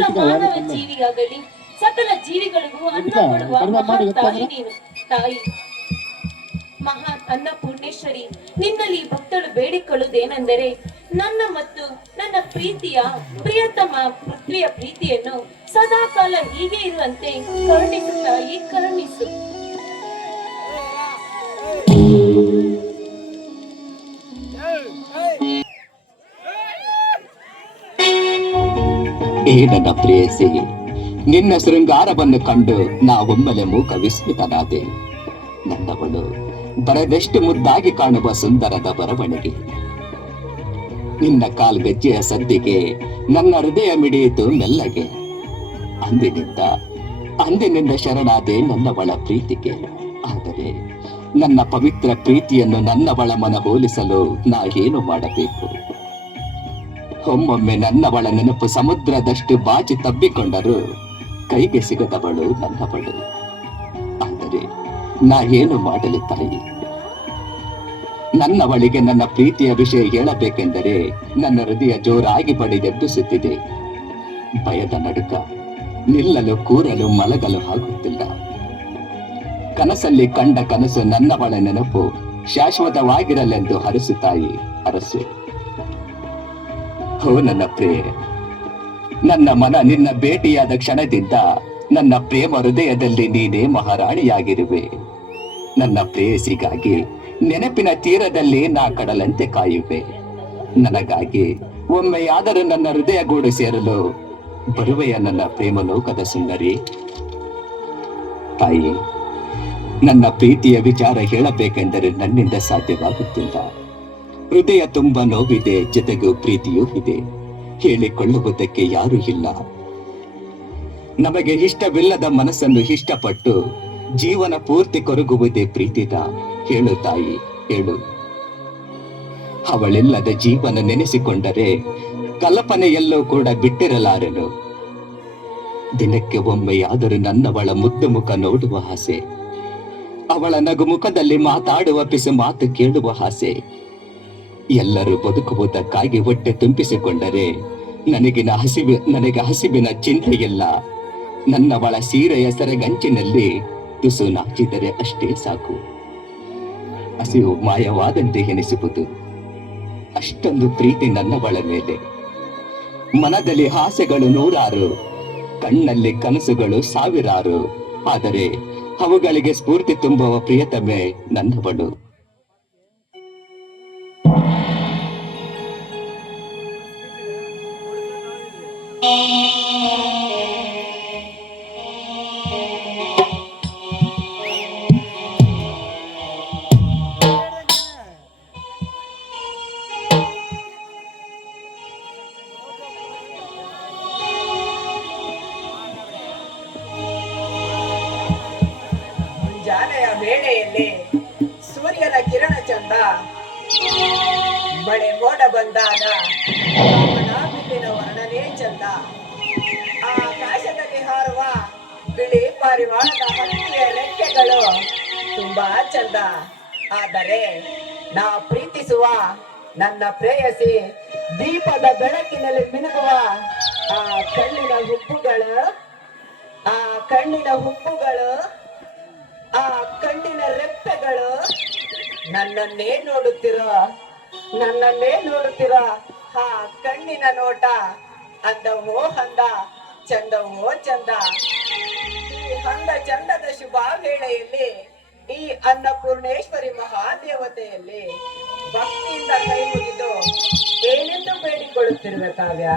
ಸಕಲ ಮಾನವ ಜೀವಿಯಾಗಲಿ ಸಕಲ ಜೀವಿಗಳಿಗೂ ಅನ್ನ ಕೊಡುವ ಮಹಾ ತಾಯಿ ನೀನು. ತಾಯಿ ಮಹಾ ಅನ್ನಪೂರ್ಣೇಶ್ವರಿ, ನಿನ್ನಲ್ಲಿ ಭಕ್ತಳು ಬೇಡಿಕೊಳ್ಳುವುದೇನೆಂದರೆ ನನ್ನ ಮತ್ತು ನನ್ನ ಪ್ರೀತಿಯ ಪ್ರಿಯತಮ ಪೃಥ್ವಿಯ ಪ್ರೀತಿಯನ್ನು ಸದಾ ಕಾಲ ಹೀಗೆ ಇರುವಂತೆ ಕರುಣಿಸು ತಾಯಿ, ಕರುಣಿಸು. ಏ ನನ್ನ ಪ್ರೇಯಸಿ, ನಿನ್ನ ಶೃಂಗಾರವನ್ನು ಕಂಡು ನಾವೊಮ್ಮೆಲೆ ಮೂಕ ವಿಸ್ಮಿತನಾದೆ. ನನ್ನವಳು ಬರದೆಷ್ಟು ಮುದ್ದಾಗಿ ಕಾಣುವ ಸುಂದರದ ಬರವಣಿಗೆ. ನಿನ್ನ ಕಾಲ್ಗೆಜ್ಜೆಯ ಸದ್ದಿಗೆ ನನ್ನ ಹೃದಯ ಮಿಡಿಯಿತು ಮೆಲ್ಲಗೆ. ಅಂದಿನಿಂದ ಶರಣಾದೆ ನನ್ನವಳ ಪ್ರೀತಿಗೆ. ಆದರೆ ನನ್ನ ಪವಿತ್ರ ಪ್ರೀತಿಯನ್ನು ನನ್ನವಳ ಮನ ಹೋಲಿಸಲು ನಾ ಏನು ಮಾಡಬೇಕು? ಒಮ್ಮೊಮ್ಮೆ ನನ್ನವಳ ನೆನಪು ಸಮುದ್ರದಷ್ಟು ಬಾಚಿ ತಬ್ಬಿಕೊಂಡರೂ ಕೈಗೆ ಸಿಗದವಳು ನನ್ನವಳು. ಆದರೆ ನಾ ಏನು ಮಾಡಲಿ ತಾಯಿ? ನನ್ನವಳಿಗೆ ನನ್ನ ಪ್ರೀತಿಯ ವಿಷಯ ಹೇಳಬೇಕೆಂದರೆ ನನ್ನ ಹೃದಯ ಜೋರಾಗಿ ಬಡಿದೆಬ್ಬಿಸುತ್ತಿದೆ. ಭಯದ ನಡುಕ, ನಿಲ್ಲಲು ಕೂರಲು ಮಲಗಲು ಆಗುತ್ತಿಲ್ಲ. ಕನಸಲ್ಲಿ ಕಂಡ ಕನಸು ನನ್ನವಳ ನೆನಪು ಶಾಶ್ವತವಾಗಿರಲೆಂದು ಹರಸು ತಾಯಿ, ಹರಸು. ಓ ನನ್ನ ಪ್ರಿಯೆ, ನನ್ನ ಮನ ನಿನ್ನ ಭೇಟಿಯಾದ ಕ್ಷಣದಿಂದ ನನ್ನ ಪ್ರೇಮ ಹೃದಯದಲ್ಲಿ ನೀನೇ ಮಹಾರಾಣಿಯಾಗಿರುವೆ. ನನ್ನ ಪ್ರೇಯಸಿಗಾಗಿ ನೆನಪಿನ ತೀರದಲ್ಲಿ ನಾ ಕಡಲಂತೆ ಕಾಯುವೆ. ನನಗಾಗಿ ಒಮ್ಮೆಯಾದರೂ ನನ್ನ ಹೃದಯ ಗೂಡು ಸೇರಲು ಬರುವೆಯ ನನ್ನ ಪ್ರೇಮ ಲೋಕದ ಸುಂದರಿ? ತಾಯಿ, ನನ್ನ ಪ್ರೀತಿಯ ವಿಚಾರ ಹೇಳಬೇಕೆಂದರೆ ನನ್ನಿಂದ ಸಾಧ್ಯವಾಗುತ್ತಿಲ್ಲ. ಹೃದಯ ತುಂಬ ನೋವಿದೆ, ಜೊತೆಗೂ ಪ್ರೀತಿಯೂ ಇದೆ. ಹೇಳಿಕೊಳ್ಳುವುದಕ್ಕೆ ಯಾರೂ ಇಲ್ಲ. ನಮಗೆ ಇಷ್ಟವಿಲ್ಲದ ಮನಸ್ಸನ್ನು ಇಷ್ಟಪಟ್ಟು ಜೀವನ ಪೂರ್ತಿ ಕೊರಗುವುದೇ ಪ್ರೀತಿದ? ಹೇಳು ತಾಯಿ, ಹೇಳು. ಅವಳಿಲ್ಲದ ಜೀವನ ನೆನೆಸಿಕೊಂಡರೆ ಕಲ್ಪನೆಯಲ್ಲೂ ಕೂಡ ಬಿಟ್ಟಿರಲಾರೆನು. ದಿನಕ್ಕೆ ಒಮ್ಮೆಯಾದರೂ ನನ್ನವಳ ಮುದ್ದು ಮುಖ ನೋಡುವ ಆಸೆ, ಅವಳ ನಗು ಮುಖದಲ್ಲಿ ಮಾತಾಡುವ ಪಿಸು ಮಾತು ಕೇಳುವ ಆಸೆ. ಎಲ್ಲರೂ ಬದುಕುವುದಕ್ಕಾಗಿ ಹೊಟ್ಟೆ ತುಂಬಿಸಿಕೊಂಡರೆ ನನಗೆ ಹಸಿವಿನ ಚಿಂತೆಯಿಲ್ಲ. ನನ್ನವಳ ಸೀರೆಯ ಸೆರಗಂಚಿನಲ್ಲಿ ತುಸು ನಾಚಿದರೆ ಅಷ್ಟೇ ಸಾಕು. ಹಸಿವು ಮಾಯವಾದಂತೆ ಎನಿಸುವುದು. ಅಷ್ಟೊಂದು ಪ್ರೀತಿ ನನ್ನವಳ ಮೇಲೆ. ಮನದಲ್ಲಿ ಆಸೆಗಳು ನೂರಾರು, ಕಣ್ಣಲ್ಲಿ ಕನಸುಗಳು ಸಾವಿರಾರು. ಆದರೆ ಅವುಗಳಿಗೆ ಸ್ಫೂರ್ತಿ ತುಂಬುವ ಪ್ರಿಯತಮೆ ನನ್ನವಳು. ಮುಂಜಾನೆಯ ವೇಳೆಯಲ್ಲಿ ಸೂರ್ಯನ ಕಿರಣ ಚಂದ, ಮಳೆ ಮೋಡ ಬಂದಾಗ ಬಿಲ್ಲಿನ ವರ್ಣನೆ ಚಂದ. ಆಕಾಶದಲ್ಲಿ ಹಾರುವ ಬಿಳಿ ಪಾರಿವಾಳದ ಹಕ್ಕಿಯ ರೆಕ್ಕೆಗಳು ತುಂಬಾ ಚಂದ. ಆದರೆ ನಾ ಪ್ರೀತಿಸುವ ನನ್ನ ಪ್ರೇಯಸಿ ದೀಪದ ಬೆಳಕಿನಲ್ಲಿ ಮಿನುಗುವ ಆ ಕಣ್ಣಿನ ಹುಬ್ಬುಗಳು, ಆ ಕಣ್ಣಿನ ಹುಬ್ಬುಗಳು, ಆ ಕಣ್ಣಿನ ರೆಪ್ಪೆಗಳು ನನ್ನನ್ನೇ ನೋಡುತ್ತಿರೋ ಆ ಕಣ್ಣಿನ ನೋಟ ಅಂದವೋ ಅಂದ, ಚಂದವೋ ಚಂದ. ಈ ಅಂದ ಚಂದದ ಶುಭ ವೇಳೆಯಲ್ಲಿ ಈ ಅನ್ನಪೂರ್ಣೇಶ್ವರಿ ಮಹಾದೇವತೆಯಲ್ಲಿ ಭಕ್ತಿಯಿಂದ ಕೈ ಮುಗಿದು ಏನೆಂದು ಬೇಡಿಕೊಳ್ಳುತ್ತಿರುವೆ ಕಾವ್ಯ?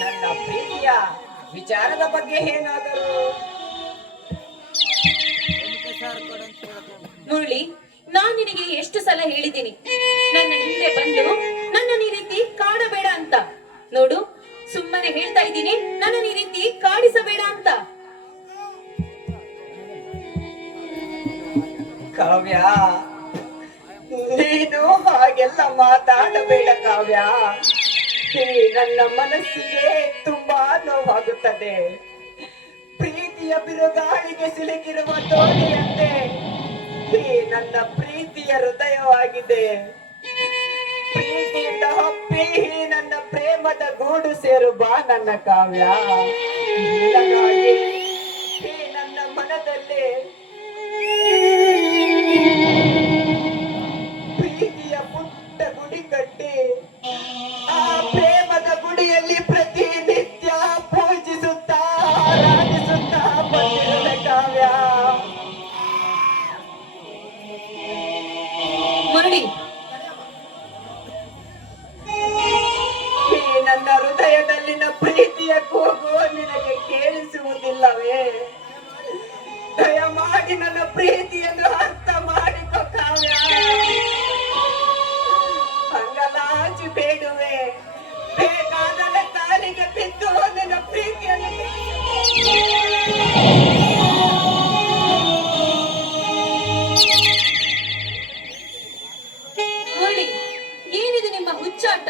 ನನ್ನ ಪ್ರೀತಿಯ ವಿಚಾರದ ಬಗ್ಗೆ ಏನಾದರೂ? ಮುರಳಿ, ನಾನ್ ನಿನಗೆ ಎಷ್ಟು ಸಲ ಹೇಳಿದ್ದೀನಿ ನನ್ನ ಹಿಂದೆ ಬಂದು ನನ್ನನ್ನು ಈ ರೀತಿ ಕಾಡಬೇಡ ಅಂತ. ನೋಡು, ಸುಮ್ಮನೆ ಹೇಳ್ತಾ ಇದ್ದೀನಿ, ನನ್ನನ್ನು ಈ ರೀತಿ ಕಾಡಿಸಬೇಡ ಅಂತ. ಕಾವ್ಯ, ನೀನು ಹಾಗೆಲ್ಲ ಮಾತಾಡಬೇಡ ಕಾವ್ಯ. ನನ್ನ ಮನಸ್ಸಿಗೆ ತುಂಬಾ ನೋವಾಗುತ್ತದೆ. ಪ್ರೀತಿಯ ಬಿರುಗಾಳಿಗೆ ಸಿಲುಕಿರುವ ತೋಣಿಯಂತೆ ನನ್ನ ಪ್ರೀತಿಯ ಹೃದಯವಾಗಿದೆ. ಪ್ರೀತಿಯಿಂದ ಹಪ್ಪಿ ನನ್ನ ಪ್ರೇಮ ಪ್ರೇಮದ ಗೂಡು ಸೇರು ಬಾ ನನ್ನ ಕಾವ್ಯ. ನಿನಗಾಗಿ ಈ ನನ್ನ ಮನದಲ್ಲಿ ಪ್ರೀತಿಯ ಪುಟ್ಟ ಗುಡಿ ಕಟ್ಟಿ ಆ ಪ್ರೇಮದ ಗುಡಿಯಲ್ಲಿ ಪ್ರತಿನಿತ್ಯ ಪೂಜಿಸುತ್ತಾ ಆರಾಧಿಸುತ್ತಾ ಬಂದಿರುವೆ ಕಾವ್ಯ. ಮುರಳಿ, ಈ ನನ್ನ ಹೃದಯದಲ್ಲಿನ ಪ್ರೀತಿಯ ಕೂಗು ನಿನಗೆ ಕೇಳಿಸುವುದಿಲ್ಲವೇ? ದಯಮಾಡಿ ನನ್ನ ಪ್ರೀತಿಯನ್ನು ಅರ್ಥ ಮಾಡಿಕೊ ಕಾವ್ಯ. ಅಂಗಲಾಚಿ ಬೇಡುವೆ, ಬೇಕಾದರೆ ಕಾಲಿಗೆ ಬಿದ್ದು ನನ್ನ ಪ್ರೀತಿಯನ್ನು ಮುರಳಿ, ಏನಿದೆ ನಿಮ್ಮ ಹುಚ್ಚಾಟ?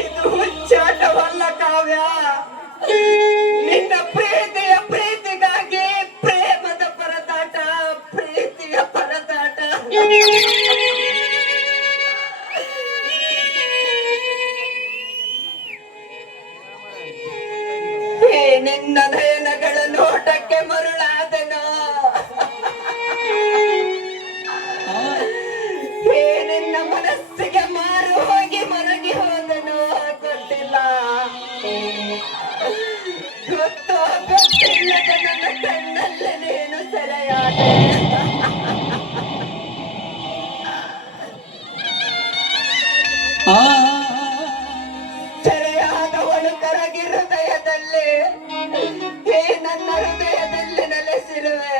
ಇದು ಹುಚ್ಚಾಟವಲ್ಲ ಕಾವ್ಯ. ನಿನ್ನ ಪ್ರೀತಿಗಾಗಿ ಪ್ರೇಮದ ಪರದಾಟ, ಪ್ರೀತಿಯ ಪರದಾಟ. ಏ ನಿನ್ನ ನಯನಗಳ ನೋಟಕ್ಕೆ ಮರುಳಾದೆನೋ, ಏ ನಿನ್ನ ಮನಸ್ಸಿಗೆ ಮಾರು ಹೋಗಿ ಮರಗಿ ಹೋದೆನೋ ಗೊತ್ತಿಲ್ಲ. ಗೊತ್ತಿಲ್ಲದ ನನ್ನ ಕಣ್ಣಲ್ಲಿ ನೀನು ಸೆರೆಯಾದೆ. ಸೆರೆಯಾದವಳು ಕರಗಿ ಹೃದಯದಲ್ಲಿ, ಏ ನನ್ನ ಹೃದಯದಲ್ಲಿ ನೆಲೆಸಿರುವೆ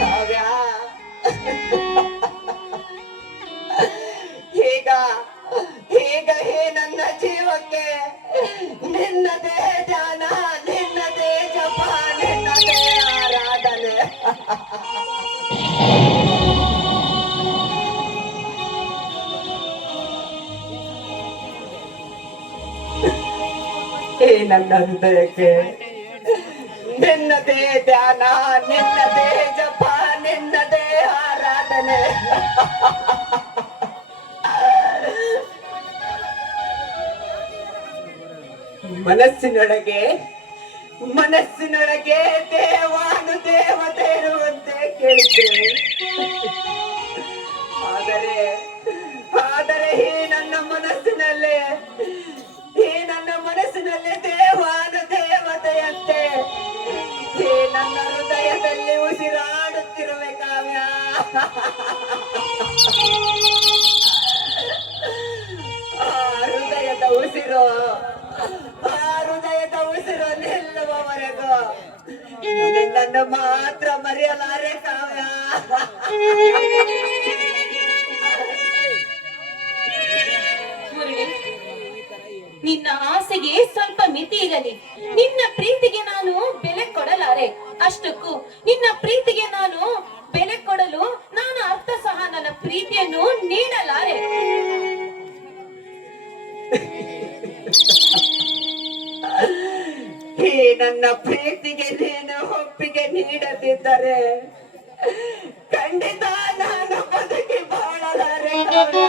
ಕಾವ್ಯ. ಈಗ ಈಗ ಈ ನನ್ನ ಜೀವಕ್ಕೆ ನಿನ್ನದೇ ಧ್ಯಾನ, ನಿನ್ನದೇ ಜಪ, ನಿನ್ನದೇ ಆರಾಧನೆ. ಈ ನನ್ನ ಹೃದಯಕ್ಕೆ ನಿನ್ನದೇ ಧ್ಯಾನ, ನಿನ್ನದೇ ಜಪ, ನಿನ್ನದೇ ಆರಾಧನೆ. ಮನಸ್ಸಿನೊಳಗೆ ದೇವಾನು ದೇವತೆ ಇರುವಂತೆ ಕೇಳುತ್ತೇವೆ. ಆದರೆ ಈ ನನ್ನ ಮನಸ್ಸಿನಲ್ಲಿ ದೇವಾನು ದೇವತೆಯಂತೆ ಈ ನನ್ನ ಹೃದಯದಲ್ಲಿ ಉಸಿರಾಡುತ್ತಿರುವೆ ಕಾವ್ಯ. ಆ ಹೃದಯದ ಉಸಿರು ನಿಲ್ಲುವವರೆಗೂ ನಿನ್ನನ್ನು ಮಾತ್ರ ಮರೆಯಲಾರೆ ಕಾವ್ಯ. ಮುರಳಿ, ನಿನ್ನ ಆಸೆಗೆ ಸ್ವಲ್ಪ ಮಿತಿ ಇರಲಿ. ನಿನ್ನ ಪ್ರೀತಿಗೆ ನಾನು ಬೆಲೆ ಕೊಡಲಾರೆ. ಅಷ್ಟಕ್ಕೂ ನಿನ್ನ ಪ್ರೀತಿಗೆ ನಾನು ಬೆಲೆ ಕೊಡಲು ನಾನು ಅರ್ಥ ಸಹ ನನ್ನ ಪ್ರೀತಿಯನ್ನು ನೀಡಲಾರೆ. ಈ ನನ್ನ ಪ್ರೀತಿಗೆ ನೀನು ಒಪ್ಪಿಗೆ ನೀಡದಿದ್ದರೆ ಖಂಡಿತ ನಾನು ಬದುಕಿ ಬಾಳಲಾರೆ ಕಾವ್ಯ.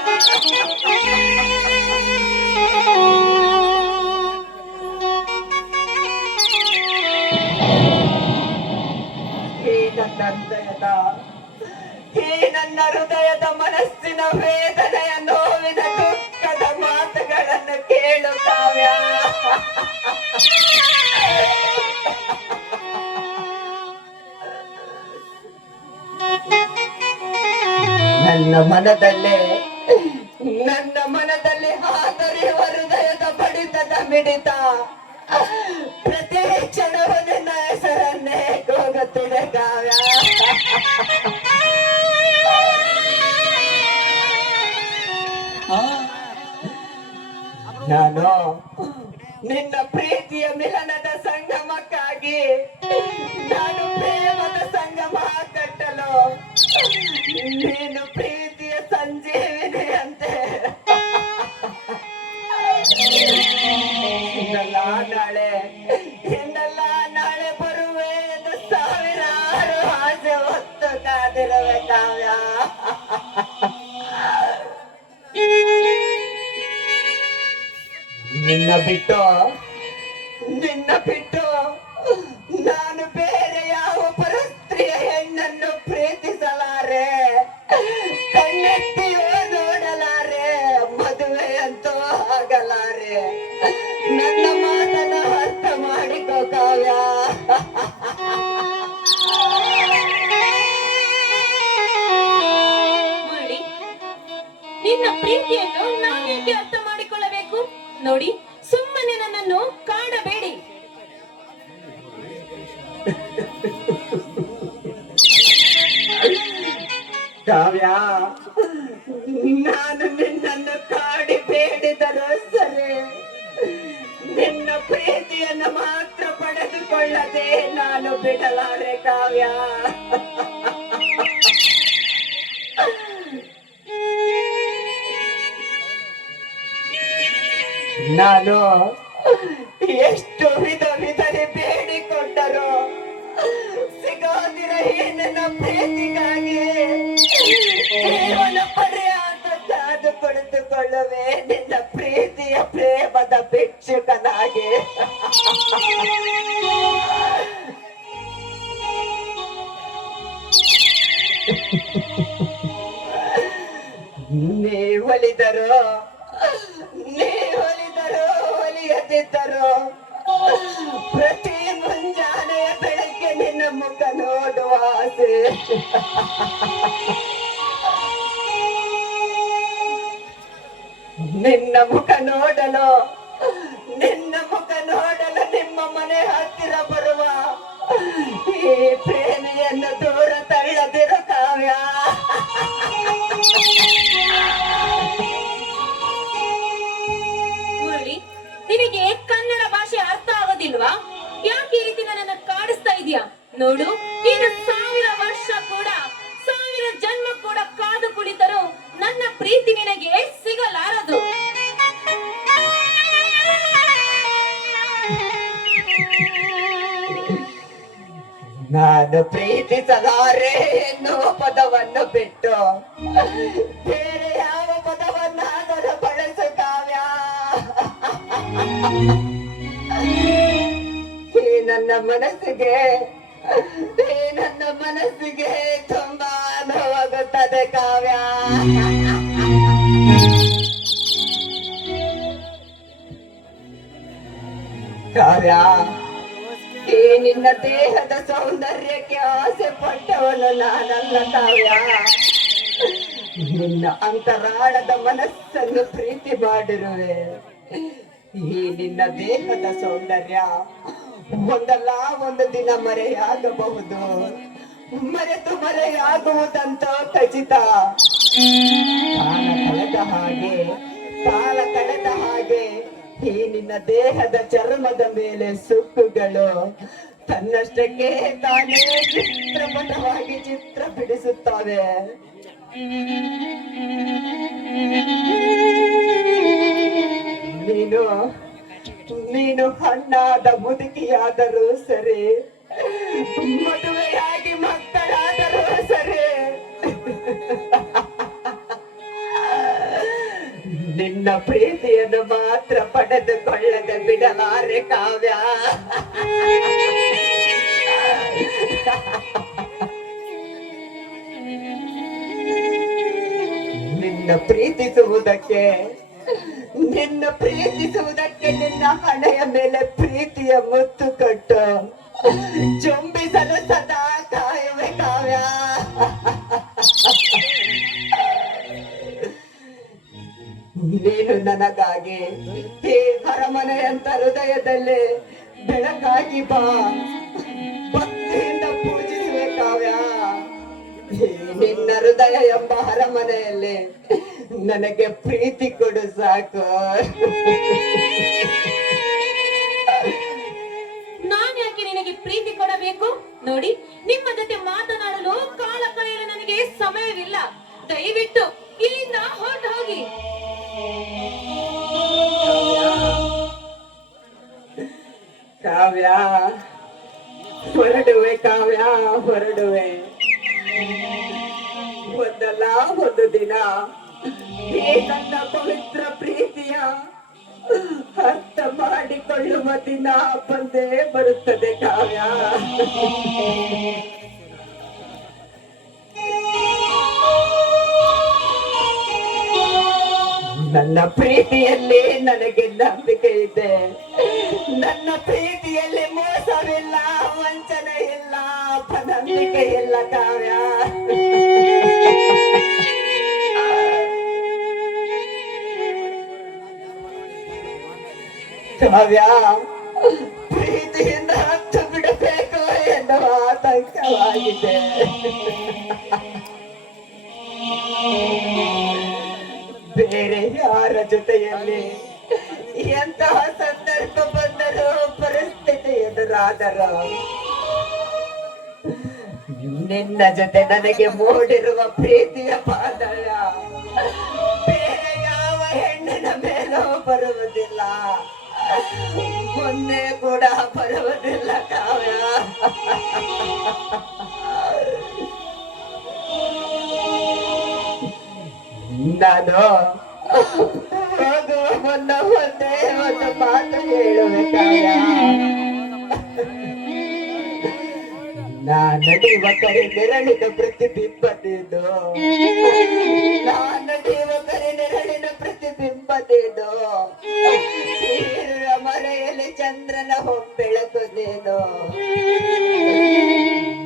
ಈ ನನ್ನ ಹೃದಯದ ಮನಸ್ಸಿನ ವೇದನೆಯ ನೋವಿನ ದುಃಖದ ಮಾತುಗಳನ್ನು ಕೇಳು ಕಾವ್ಯ. ನನ್ನ ಮನದಲ್ಲಿ ಹಾದರಿಯುವ ಹೃದಯದ ಬಡಿತದ ಮಿಡಿತ ಪ್ರತಿ ಕ್ಷಣವೂ ನಿನ್ನ ಹೆಸರನ್ನೇ ಕೂಗುತ್ತಿದೆ ಕಾವ್ಯ. ನಾನು ನಿನ್ನ ಪ್ರೀತಿಯ ಮಿಲನದ ಸಂಗಮಕ್ಕಾಗಿ ನಾನು ಪ್ರೇಮದ ಸಂಗಮ ಕಟ್ಟಲು ನೀನು ಪ್ರೀತಿಯ ಸಂಜೀವಿನಿ ಅಂತೆ ಇನ್ನೆಲ್ಲ ನಾಳೆ ಬರುವೆ ನಿನ್ನ ಬಿಟ್ಟು ನಿನ್ನ ಬಿಟ್ಟು ನಾನು ಬೇರೆ ಯಾವ ಪರಸ್ತ್ರೀಯ ಹೆಣ್ಣನ್ನು ಪ್ರೀತಿಸಲಾರೆ, ಕಣ್ಣೆತ್ತಿಯೋ ನೋಡಲಾರೆ, ಮದುವೆ ಅಂತೂ ಆಗಲಾರೆ. ನನ್ನ ಮಾತನ್ನ ಅರ್ಥ ಮಾಡಿಕೋ ಕಾವ್ಯ. ಮುರಳಿ, ನಿನ್ನ ಪ್ರೀತಿಯನ್ನು ನಾನೇಕೆ ಅರ್ಥ ಮಾಡಿಕೊಳ್ಳಬೇಕು? ನೋಡಿ, ಸುಮ್ಮನೆ ನನ್ನನ್ನು ಕಾಡಬೇಡಿ. ಕಾವ್ಯ, ನಾನು ನಿನ್ನನ್ನು ಕಾಡಿ ಬೇಡಿದರೂ ಸರಿ, ನಿನ್ನ ಪ್ರೀತಿಯನ್ನು ಮಾತ್ರ ಪಡೆದುಕೊಳ್ಳದೆ ನಾನು ಬಿಡಲಾರೆ ಕಾವ್ಯ. ನಾನು ಎಷ್ಟು ವಿಧದಲ್ಲಿ ಬೇಡಿಕೊಂಡರು ಸಿಗೋದಿರ ಈ ನನ್ನ ಪ್ರೀತಿಗಾಗಿ ಜೀವನ ಪರ್ಯಂತ ಕಾದು ಕುಳಿತುಕೊಳ್ಳುವೆ ನಿನ್ನ ಪ್ರೀತಿಯ ಪ್ರೇಮದ ಭಿಕ್ಷುಕನಾಗಿ. ನೀ ಒಲಿದರು ಒಲಿಯದಿದ್ದರು ಪ್ರತಿ ಮುಂಜಾನೆಯ ಬೆಳಗ್ಗೆ ನಿನ್ನ ಮುಖ ನೋಡುವ ಆಸೆ. ನಿನ್ನ ಮುಖ ನೋಡಲು ನಿಮ್ಮ ಮನೆ ಹತ್ತಿರ ಬರುವ ಈ ಪ್ರೇಮಿಯನ್ನು ದೂರ ತಳ್ಳದಿರು ಕಾವ್ಯ. ಮುರಳಿ, ನಿನಗೆ ಕನ್ನಡ ಭಾಷೆ ಅರ್ಥ ಆಗೋದಿಲ್ವಾ? ಯಾಕೆ ಈ ರೀತಿ ನನ್ನನ್ನು ಕಾಡಿಸ್ತಾ ಇದೀಯಾ? ನೋಡು, ಈಗ 1000 ವರ್ಷ ಕೂಡ 1000 ಜನ್ಮ ಕೂಡ ಕಾದು ಕುಳಿತರು ನನ್ನ ಪ್ರೀತಿ ನಿನಗೆ ಸಿಗಲಾರದು. ನಾನು ಪ್ರೀತಿಸಲಾರೆ ಎನ್ನುವ ಪದವನ್ನು ಬಿಟ್ಟು ಬೇರೆ ಯಾವ ಪದವನ್ನಾದರೂ ಬಳಸು ಕಾವ್ಯ. ಈ ನನ್ನ ಮನಸ್ಸಿಗೆ ತುಂಬಾ ನೋವಾಗುತ್ತದೆ ಕಾವ್ಯ. ಕಾವ್ಯ, ಈ ನಿನ್ನ ದೇಹದ ಸೌಂದರ್ಯಕ್ಕೆ ಆಸೆ ಪಟ್ಟವನು ನಾನಲ್ಲ ಕಾವ್ಯ. ನಿನ್ನ ಅಂತರಾಳದ ಮನಸ್ಸನ್ನು ಪ್ರೀತಿ ಮಾಡಿರುವೆ. ಈ ನಿನ್ನ ದೇಹದ ಸೌಂದರ್ಯ ಒಂದಲ್ಲ ಒಂದು ದಿನ ಮರೆಯಾಗಬಹುದು, ಮರೆಯಾಗುವುದಂತೂ ಖಚಿತ. ಕಾಲ ಕಳೆದ ಹಾಗೆ ಈ ನಿನ್ನ ದೇಹದ ಚರ್ಮದ ಮೇಲೆ ಸುಕ್ಕುಗಳು ತನ್ನಷ್ಟಕ್ಕೆ ತಾನೇ ಚಿತ್ರಪಟವಾಗಿ ಚಿತ್ರ ಬಿಡಿಸುತ್ತವೆ. ನೀನು ಹಣ್ಣಾದ ಮುದುಕಿಯಾದರೂ ಸರಿ, ಮದುವೆಯಾಗಿ ಮಕ್ಕಳಾದರೂ ಸರಿ, ನಿನ್ನ ಪ್ರೀತಿಯನ್ನು ಮಾತ್ರ ಪಡೆದುಕೊಳ್ಳದೆ ಬಿಡಲಾರೆ ಕಾವ್ಯ. ನಿನ್ನ ಪ್ರೀತಿಸುವುದಕ್ಕೆ ನಿನ್ನ ಹಣೆಯ ಮೇಲೆ ಪ್ರೀತಿಯ ಮುತ್ತು ಕೊಟ್ಟು ಚುಂಬಿಸಲು ಸದಾ ಕಾಯುವೆ ಕಾವ್ಯ. ನೀನು ನನಗಾಗಿ ಈ ಅರಮನೆಯಂತ ಹೃದಯದಲ್ಲಿ ಬೆಳಕಾಗಿ ಬಾ, ಭಕ್ತಿಯಿಂದ ಪೂಜಿಸುವೆ ಕಾವ್ಯ. ನಿನ್ನ ಹೃದಯ ಎಂಬ ಅರಮನೆಯಲ್ಲಿ ನನಗೆ ಪ್ರೀತಿ ಕೊಡು ಸಾಕು. ನಾನು ಯಾಕೆ ನಿನಗೆ ಪ್ರೀತಿ ಕೊಡಬೇಕು? ನೋಡಿ, ನಿಮ್ಮ ಜೊತೆ ಮಾತನಾಡಲು ಕಾಲ ಕಳೆಯಲು ನನಗೆ ಸಮಯವಿಲ್ಲ. ದಯವಿಟ್ಟು ಇಲ್ಲಿಂದ ಹೊರಟು ಹೋಗಿ. ಕಾವ್ಯ, ಹೊರಡುವೆ ಕಾವ್ಯ, ಹೊರಡುವೆ. ಒಂದಲ್ಲ ಒಂದು ದಿನ ಈ ನನ್ನ ಪವಿತ್ರ ಪ್ರೀತಿಯ ಅರ್ಥ ಮಾಡಿಕೊಳ್ಳುವ ದಿನ ಬಂದೇ ಬರುತ್ತದೆ ಕಾವ್ಯ. ನನ್ನ ಪ್ರೀತಿಯಲ್ಲಿ ನನಗೆ ನಂಬಿಕೆ ಇದೆ. ನನ್ನ ಪ್ರೀತಿಯಲ್ಲಿ ಮೋಸವಿಲ್ಲ, ವಂಚನೆ ಇಲ್ಲ, ಅಪನಂಬಿಕೆ ಇಲ್ಲ ಕಾವ್ಯ. ಕಾವ್ಯ, ಪ್ರೀತಿಯಿಂದ ಹತ್ತು ಬಿಡಬೇಕು ಎನ್ನುವ ಆತಂಕವಾಗಿದೆ. ಬೇರೆ ಯಾರ ಜೊತೆಯಲ್ಲಿ ಎಂತಹ ಸಂದರ್ಭ ಬಂದರೂ, ಪರಿಸ್ಥಿತಿ ಎದುರಾದರೂ ನಿನ್ನ ಜೊತೆ ನನಗೆ ಮೂಡಿರುವ ಪ್ರೀತಿಯ ಬಾಂಧವ್ಯ ಬೇರೆ ಯಾವ ಹೆಣ್ಣಿನ ಮೇಲೂ ಬರುವುದಿಲ್ಲ, ಮುಂದೆ ಕೂಡ ಬರುವುದಿಲ್ಲ ಕಾವ್ಯ. ನಾನು ಹೋಗುವ ಮುನ್ನ ಒಂದೇ ಒಂದು ಮಾತು ಹೇಳುವೆ ಕಾವ್ಯ. ನಡೆಯುವ ಕರೆ ನೆರಳಿನ ಪ್ರತಿಬಿಂಬ ನೀನು. ನಡೆಯುವ ಕರೆ ನೆರಳಿನ ಪ್ರತಿಬಿಂಬ ನೀನು. ಈರುಳ ಮರೆಯಲ್ಲಿ ಚಂದ್ರನ ಹೊಂಬೆಳಕು ನೀನು.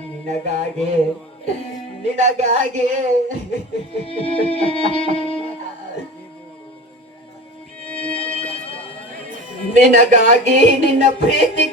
ನಿನಗಾಗಿ ನಿನಗಾಗಿ ನಿನಗಾಗಿ ನಿನ್ನ ಪ್ರೀತಿ